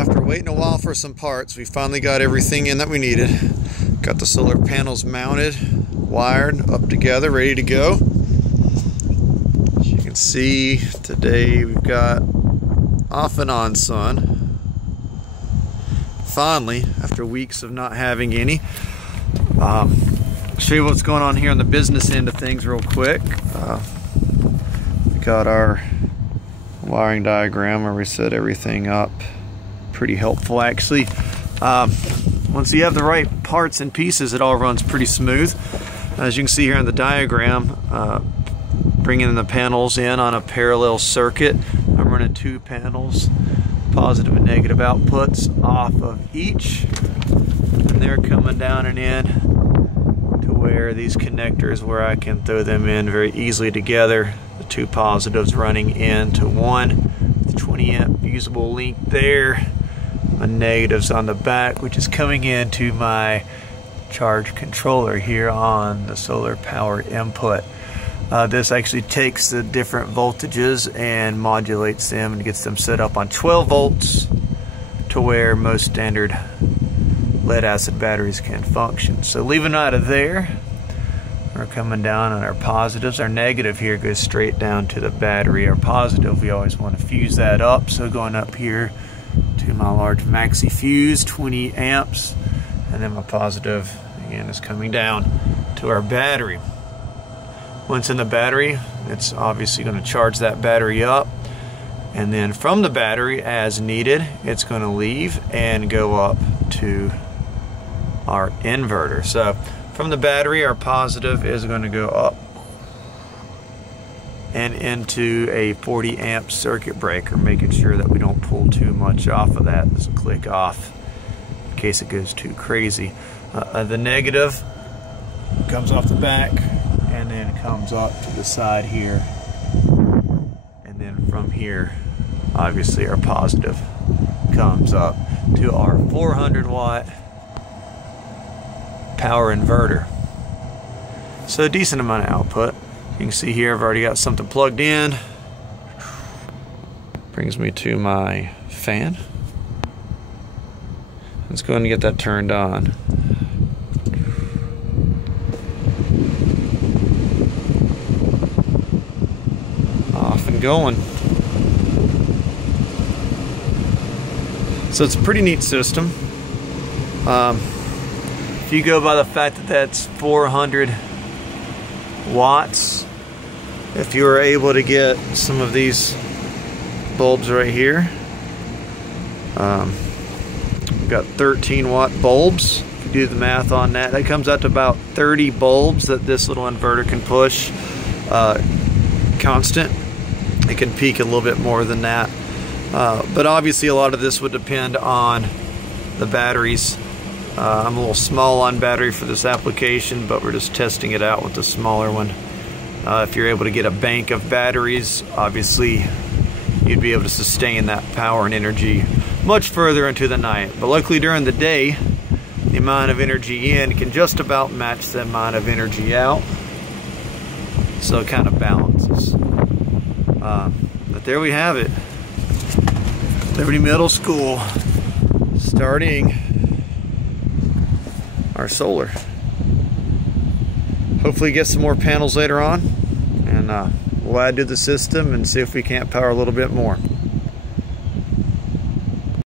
after waiting a while for some parts, we finally got everything in that we needed. Got the solar panels mounted, wired, up together, ready to go. As you can see, today we've got off and on sun. Finally, after weeks of not having any. Show you what's going on here on the business end of things real quick. We got our wiring diagram where we set everything up. Pretty helpful, actually. Once you have the right parts and pieces, it all runs pretty smooth. As you can see here on the diagram, bringing the panels in on a parallel circuit. I'm running 2 panels, positive and negative outputs off of each, and they're coming down and in to where these connectors, where I can throw them in very easily together. The 2 positives running into one, the 20 amp usable link there. My negatives on the back, which is coming into my charge controller here on the solar power input. This actually takes the different voltages and modulates them and gets them set up on 12 volts to where most standard lead acid batteries can function. So leaving out of there, we're coming down on our positives. Our negative here goes straight down to the battery. Our positive, we always want to fuse that up, so going up here to my large maxi fuse, 20 amps, and then my positive again is coming down to our battery. Once in the battery, it's obviously going to charge that battery up, and then from the battery, as needed, it's going to leave and go up to our inverter. So from the battery, our positive is going to go up and into a 40 amp circuit breaker, making sure that we don't pull too much off of that. This will click off in case it goes too crazy. The negative comes off the back and then comes up to the side here, and then from here obviously our positive comes up to our 400 watt power inverter. So a decent amount of output. You can see here I've already got something plugged in. Brings me to my fan. Let's go ahead and get that turned on. Off and going. So it's a pretty neat system. If you go by the fact that that's 400 watts, if you were able to get some of these bulbs right here, we've got 13 watt bulbs. If you do the math on that, that comes out to about 30 bulbs that this little inverter can push constant. It can peak a little bit more than that, but obviously a lot of this would depend on the batteries. I'm a little small on battery for this application, but we're just testing it out with the smaller one. If you're able to get a bank of batteries, obviously you'd be able to sustain that power and energy much further into the night. But luckily during the day, the amount of energy in can just about match the amount of energy out, so it kind of balances. But there we have it. Liberty Middle School starting our solar. Hopefully get some more panels later on, and we'll add to the system and see if we can't power a little bit more.